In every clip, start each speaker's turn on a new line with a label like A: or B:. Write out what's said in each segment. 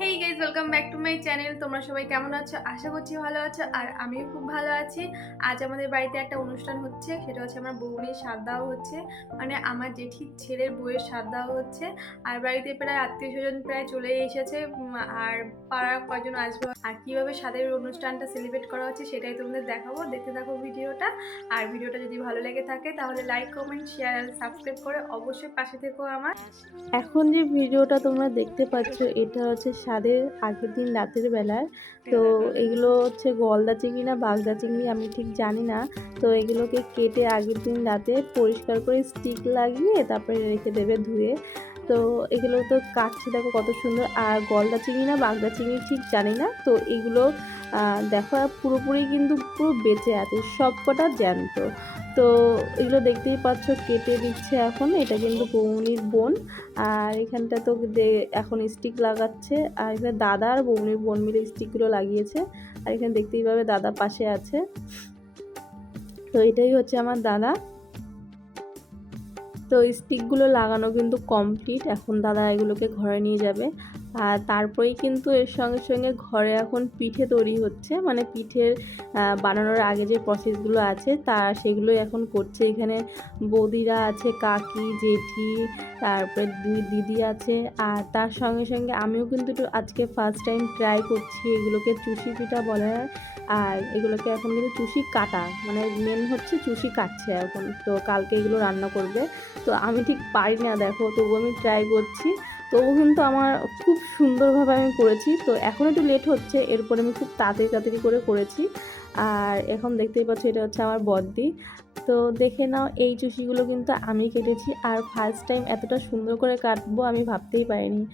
A: Hey guys welcome back to my channel তোমরা সবাই কেমন আছো? আশা করছি ভালো আছো, আর আমিও খুব ভালো আছি। আজ আমাদের বাড়িতে একটা অনুষ্ঠান হচ্ছে, সেটা হচ্ছে আমার বৌনির সাদ দেওয়া হচ্ছে। মানে আমার জেঠির ছেলের বউয়ের সাদ দেওয়া হচ্ছে। আর বাড়িতে প্রায় আত্মীয় স্বজন প্রায় চলে এসেছে আর পাড়ার কয়জন আসবে, আর কীভাবে সাদের অনুষ্ঠানটা সেলিব্রেট করা হচ্ছে সেটাই তোমাদের দেখাবো। দেখতে থাকো ভিডিওটা। আর ভিডিওটা যদি ভালো লেগে থাকে, তাহলে লাইক কমেন্ট শেয়ার সাবস্ক্রাইব করে অবশ্যই পাশে থেকো আমার।
B: এখন যে ভিডিওটা তোমরা দেখতে পাচ্ছ, এটা হচ্ছে স্বাদের আগের দিন রাতের বেলায় তো এগুলো হচ্ছে গলদা চিংড়ি না বাগদা চিংড়ি আমি ঠিক জানি না। তো এগুলোকে কেটে আগের দিন রাতে পরিষ্কার করে স্টিক লাগিয়ে তারপরে রেখে দেবে ধুয়ে। তো এগুলো তো কাটছে দেখো কত সুন্দর। আর গলদা চিংড়ি না বাগদা চিংড়ি ঠিক জানি না। তো এগুলো দেখো পুরোপুরি কিন্তু পুরো বেঁচে আছে সব কটা জ্যান্ত। তো এগুলো দেখতেই পাচ্ছ, কেটে দিচ্ছে এখন। এটা কিন্তু বৌনির বোন। আর এখানটা তো এখন স্টিক লাগাচ্ছে। আর এখানে দাদা আর বৌনির বোন মিলে স্টিকগুলো লাগিয়েছে। আর এখানে দেখতেই পাবে দাদা পাশে আছে। তো এটাই হচ্ছে আমার দাদা। তো স্টিকগুলো লাগানো কিন্তু কমপ্লিট এখন দাদা এগুলোকে ঘরে নিয়ে যাবে। আর তারপরেই কিন্তু এর সঙ্গে সঙ্গে ঘরে এখন পিঠে তৈরি হচ্ছে। মানে পিঠের বানানোর আগে যে প্রসেসগুলো আছে, তা সেগুলোই এখন করছে। এখানে বৌদিরা আছে, কাকি, জেঠি, তারপরে দুই দিদি আছে। আর তার সঙ্গে সঙ্গে আমিও কিন্তু একটু আজকে ফার্স্ট টাইম ট্রাই করছি এগুলোকে চুষি পিঠা বলে। আর এগুলোকে এখন কিন্তু চুষি কাটা। মানে মেন হচ্ছে চুষি কাটছে এখন। তো কালকে এগুলো রান্না করবে। তো আমি ঠিক পারি না, দেখো তবু আমি ট্রাই করছি। তবু কিন্তু আমার খুব সুন্দরভাবে আমি করেছি। তো এখন একটু লেট হচ্ছে, এরপরে আমি খুব তাড়াতাড়ি তাড়াতাড়ি করে করেছি। আর এখন দেখতেই পাচ্ছ এটা হচ্ছে আমার বদ্দি। তো দেখে নাও, এই চুষিগুলো কিন্তু আমি কেটেছি আর ফার্স্ট টাইম এতটা সুন্দর করে কাটবো আমি ভাবতেই পারিনি।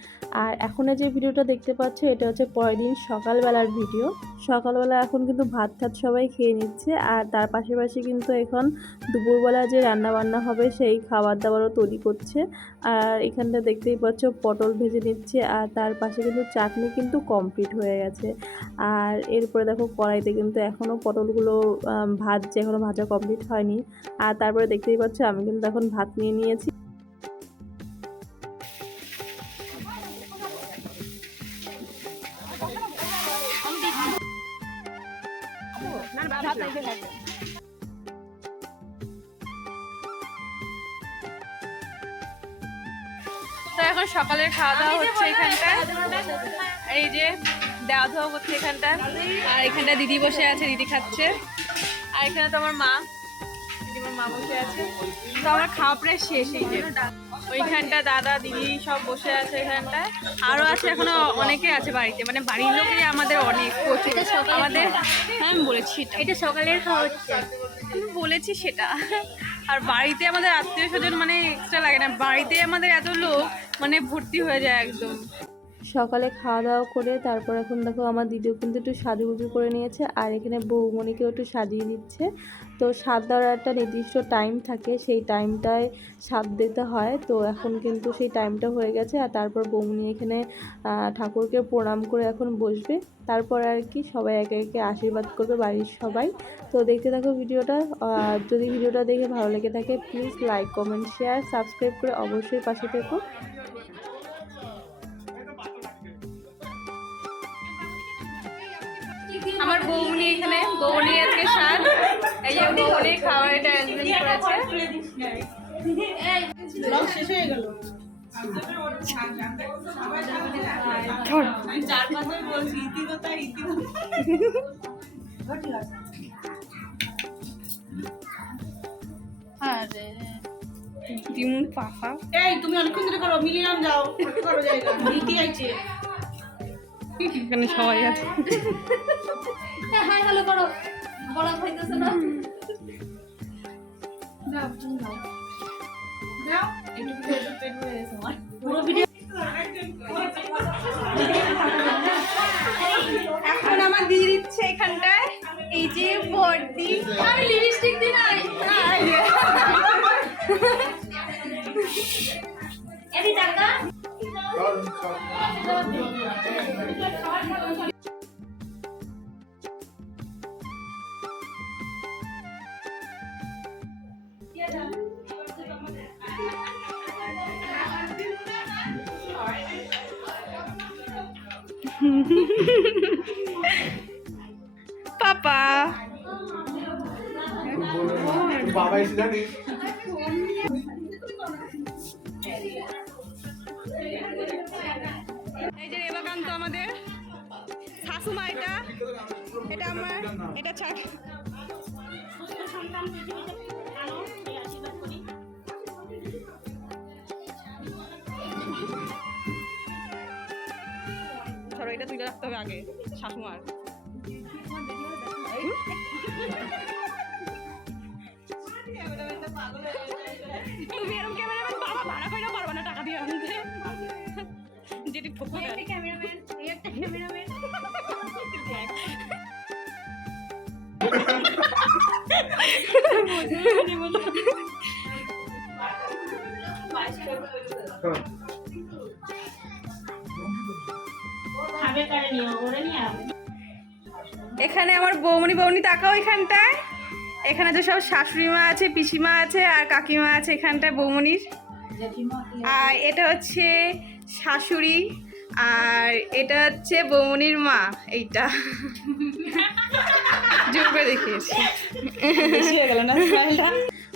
B: আর এখন যে ভিডিওটা দেখতে পাচ্ছ, এটা হচ্ছে পরের দিন সকালবেলার ভিডিও। সকালবেলা এখন কিন্তু ভাত টাত সবাই খেয়ে নিচ্ছে আর তার পাশাপাশি কিন্তু এখন দুপুরবেলা যে রান্না বান্না হবে সেই খাবার দাবারও তৈরি করছে। আর এখানটা দেখতেই পাচ্ছ, পটল ভেজে নিচ্ছে আর তার পাশে কিন্তু চাটনি কিন্তু কমপ্লিট হয়ে গেছে। আর এরপরে দেখো কড়াইতে কিন্তু এখনও পটলগুলো ভাজছে এখনও ভাজা কমপ্লিট হয়নি। আর তারপরে দেখতেই পাচ্ছ আমি কিন্তু এখন ভাত নিয়ে নিয়েছি।
A: তো এখন সকালের খাওয়া দাওয়া হচ্ছে এখানটায়। এই যে দেওয়া ধোয়া করছে এখানটা। আর এখানটা দিদি বসে আছে দিদি খাচ্ছে। আর এখানে তো আমার মা। আমার মা বসে আছে। তো আমার খাওয়া প্রায় শেষ এই যে। ওইখানটা দাদা দিদি সব বসে আছে আরও আছে এখনও অনেকে আছে বাড়িতে। মানে বাড়ির লোকেরই আমাদের অনেক প্রচুর। আমাদের হ্যাঁ আমি বলেছি এটা।
C: এটা সকালের খাওয়া হচ্ছে।
A: বলেছি সেটা। আর বাড়িতে আমাদের আত্মীয় স্বজন মানে এক্সট্রা লাগে না। বাড়িতে আমাদের এত লোক মানে ভর্তি হয়ে যায় একদম।
B: সকালে খাওয়া দাওয়া করে তারপর এখন দেখো আমার দিদিও কিন্তু একটু সাজুগুজু করে নিয়েছে আর এখানে বৌমণিকেও একটু সাজিয়ে দিচ্ছে তো স্বাদ দেওয়ার একটা নির্দিষ্ট টাইম থাকে, সেই টাইমটায় স্বাদ দিতে হয়। তো এখন কিন্তু সেই টাইমটা হয়ে গেছে আর তারপর বৌমণি এখানে ঠাকুরকে প্রণাম করে এখন বসবে। তারপর আর কি সবাই একে একে আশীর্বাদ করবে বাড়ির সবাই। তো দেখতে থাকো ভিডিওটা। যদি ভিডিওটা দেখে ভালো লেগে থাকে please like comment share subscribe করে অবশ্যই পাশে থেকো।
A: আমার বৌমনি এখানে বৌমনি আজকে স্বাদ। এই যে বৌমনি খাওয়া এটা অ্যারেঞ্জমেন্ট করেছে। আরে দিমুন পাফা
C: এই তুমি অনেকক্ষণ ধরে করো মিলিনাম যাও। করো জায়গা। আইছে।
A: এখানে সবাই আছে
C: হ্যাঁ হ্যালো করো
A: পাপা
D: বাবা এসে জানিস
A: এই যে রেবাকান্ত আমাদের। শাশুমা এটা এটা আমার এটা ছাড় ধরো তুলে রাখতে হবে আগে শাশুমার তুমি এরকম ক্যামেরাম্যান বাবা ভাড়া করে পারবা না টাকা দিয়ে আনতে। যেটি ঠকবে। ক্যামেরাম্যান এই একটা ক্যামেরাম্যান। এখানে আমার বৌমনি বৌনি তাকাও এখানটায়। এখানে তো সব শাশুড়ি মা আছে পিসিমা আছে আর কাকিমা আছে এখানটায় বৌমনির। আর এটা হচ্ছে শাশুড়ি আর এটা হচ্ছে বৌমনির মা এইটা। করে দেখিয়েছি।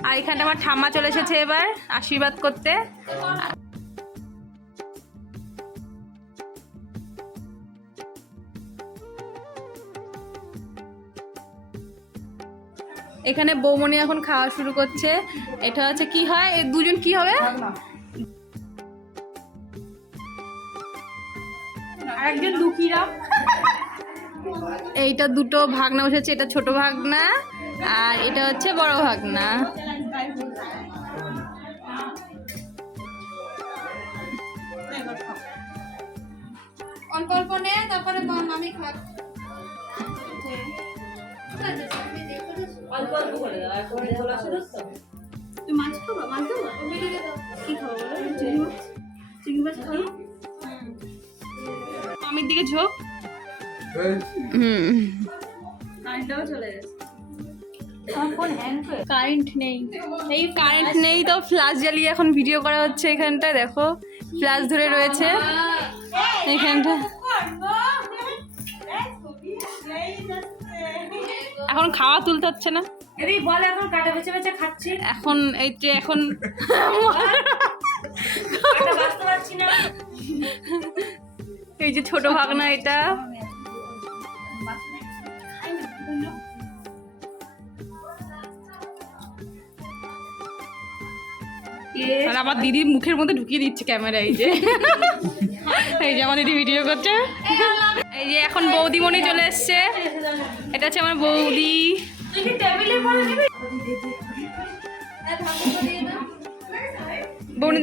A: আর এখানটা আমার ঠাম্মা চলে এসেছে এবার আশীর্বাদ করতে। এখানে বৌমনি এখন খাওয়া শুরু করছে। এটা হচ্ছে কি হয়? দুজন কি হবে? আরেকজন দুঃখীরাম এইটা দুটো ভাগনা বসেছে এটা ছোট ভাগনা আর এটা হচ্ছে বড় ভাগনা। অল্প অল্প নে তারপরে মামি খাক দিকে ঝোঁক? হুম কারেন্ট নেই। এই কারেন্ট নেই তো ফ্ল্যাশ জ্বালিয়ে এখন ভিডিও করা হচ্ছে এখানটায় দেখো। ফ্ল্যাশ ধরে রয়েছে। এখানটা এখন খাওয়া তুলতে হচ্ছে না।
C: এদিকে বল এখন কাটা বেছে বেছে খাচ্ছি।
A: এখন এই যে এখন এই যে ছোট ভাগনা এটা। আর আমার দিদি মুখের মধ্যে ঢুকিয়ে দিচ্ছে ক্যামেরা এই যে। এই যে আমার দিদি ভিডিও করছে। এই যে এখন বৌদিমণি চলে এসছে। এটা হচ্ছে আমার বৌদি। বৌদি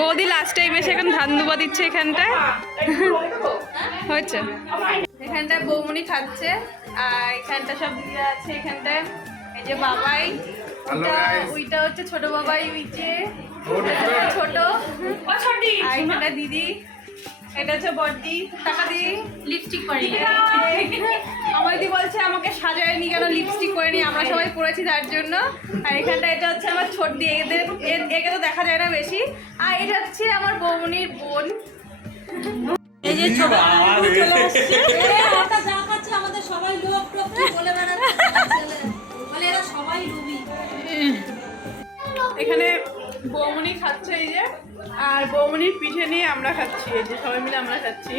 A: বৌদি লাস্ট টাইম এসে এখন ধান দুবা দিচ্ছে এখানটায়। হয়েছে। এখানটায় বৌমনি খাচ্ছে আর এখানটা সব দিদিরা আছে এখানটায়। এই যে বাবাই ওইটা ওইটা হচ্ছে ছোট বাবাই যে ছোট। আর এখানটা দিদি। এটা হচ্ছে বড়দি টাকা দি লিপস্টিক করি আমার দিদি বলছে আমাকে সাজায় নি কেন? লিপস্টিক করে নি আমরা সবাই পড়েছি তার জন্য। আর এখানটা এটা হচ্ছে আমার ছোট দিয়ে এদের একে তো দেখা যায় না বেশি। আর এটা হচ্ছে আমার বৌমনির বোন।
C: এই যে ছোট আমাদের সবাই লোক বলে বেড়াচ্ছে এরা সবাই
A: এখানে বৌমনি খাচ্ছে এই যে আর বৌমনির পিঠে নিয়ে আমরা খাচ্ছি এই যে সবাই মিলে আমরা খাচ্ছি।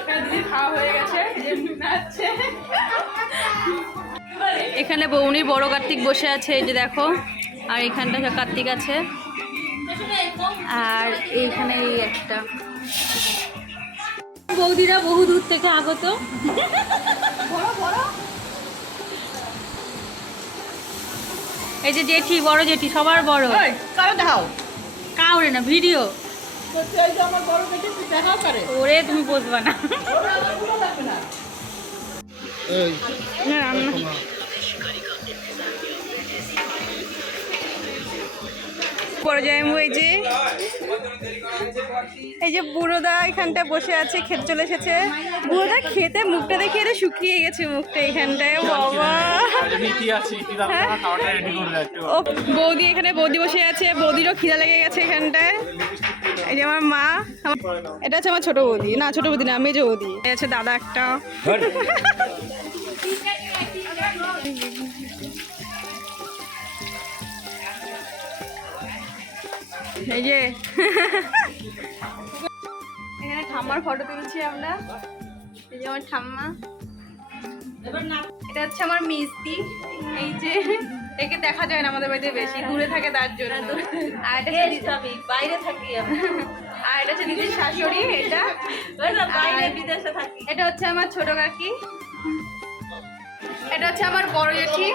A: এখানে দিদি খাওয়া হয়ে গেছে এখানে বৌমনির বড় কার্তিক বসে আছে এই যে দেখো আর এখানটা কার্তিক আছে। আর এইখানে এই একটা।
C: বৌদিরা বহু দূর থেকে আগত।
A: এই যে জেঠি বড় জেঠি সবার বড়। কাউরে না ভিডিও। ওরে তুমি বসবা না। না, রান্না। বড় জামাইবু এই যে বুড়োদা এখানটা বসে আছে, খেতে চলে এসেছে। বুড়োদা খেতে মুখটা দেখে এটা শুকিয়ে গেছে মুখটা এখানটায়, বাবা। হ্যাঁ? ও বৌদি এখানে বৌদি বসে আছে, বৌদিরও খিদা লেগে গেছে এখানটায়। এই যে আমার মা এটা হচ্ছে আমার ছোট বৌদি। না, ছোট বৌদি না, মেজো বৌদি। আছে দাদা একটা। এই যে। এখানে ঠাম্মার ফটো তুলছি আমরা। এই যে আমার ঠাম্মা। এটা হচ্ছে আমার মিস্তি এই যে একে দেখা যায় না আমাদের বাড়িতে বেশি। দূরে থাকে তার জন্য। আর এটা হচ্ছে
C: আমি বাইরে থাকি
A: আর এটা হচ্ছে দিদির শাশুড়ি এটা।
C: বাইরে বিদেশে থাকি।
A: এটা হচ্ছে আমার ছোট কাকি। এটা হচ্ছে আমার বড় জেঠি।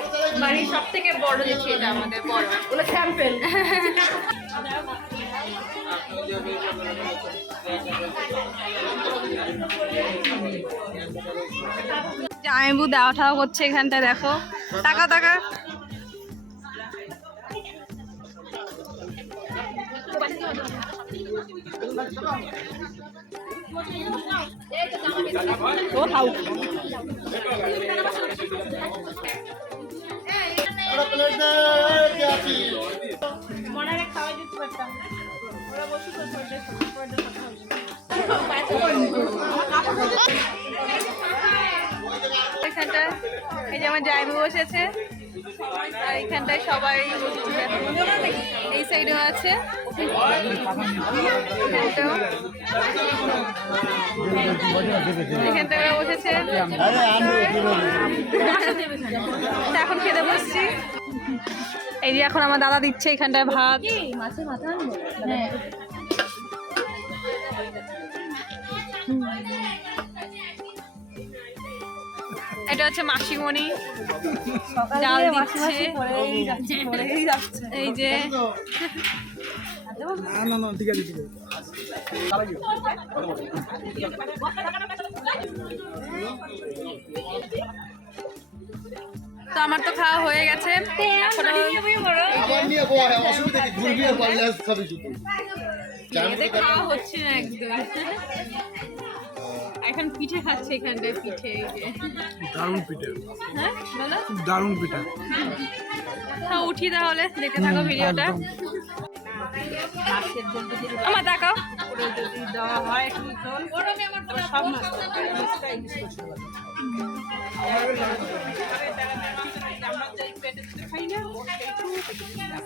A: বাড়ির সব থেকে বড় জেঠি এটা আমাদের বড়। ওগুলো চ্যাম্পেল জামাইবু দেওয়া ঠাওয়া করছে এখানটা দেখো। টাকা টাকা ও
C: খাওয়াই দিতে পারতাম ওরা বসে
A: এখানটায় এই যে আমার জায়বু বসেছে আর এখানটায় সবাই বসেছে এই সাইডেও আছে। এখানটায় বসেছে। এখন খেতে বসছি। এই যে এখন আমার দাদা দিচ্ছে এখানটায় ভাত।
C: মাছের মাথা হ্যাঁ।
A: এটা হচ্ছে মাসিমণি।
C: সকাল
A: ডাল দিচ্ছে। এই যে।
D: না না না ঠিক আছে ঠিক আছে।
A: তো আমার তো খাওয়া হয়ে গেছে। খাওয়া হচ্ছে না একদম। এখন পিঠে খাচ্ছে এখানটায় পিঠে
D: দারুণ পিঠে।
A: হ্যাঁ বলো।
D: দারুণ পিঠে।
A: হ্যাঁ উঠি তাহলে দেখতে থাকো ভিডিওটা। আমার তাকাও
C: দেওয়া হয় একটু ঝোল সব মাছ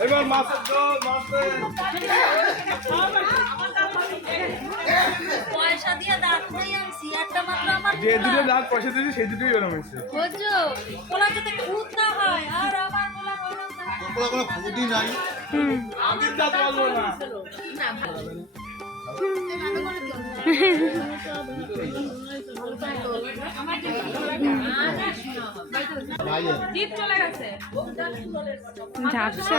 D: এবার মাছের ঝোল মাছের।
C: পয়সা দিয়ে দাঁত দিয়ে আনছি একটা মাত্র আমার
D: যে দুটো দাঁত পয়সা দিয়েছি সেই দুটোই এরকম হয়েছে।
C: বুঝছ? পোলা যাতে খুদ না হয় আর আমার পোলা।
E: কোনো কোনো নাই।
A: ঝাপসা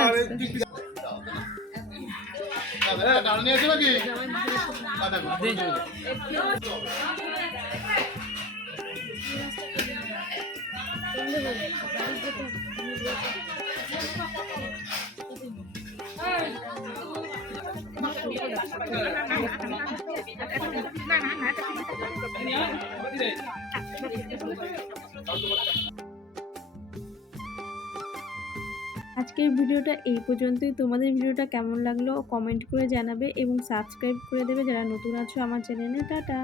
E: আরে ডাল নিয়ে
B: আজকের ভিডিওটা এই পর্যন্তই। তোমাদের ভিডিওটা কেমন লাগল কমেন্ট করে জানাবে এবং সাবস্ক্রাইব করে দেবে। যারা নতুন আছো আমার চ্যানেলে, টাটা।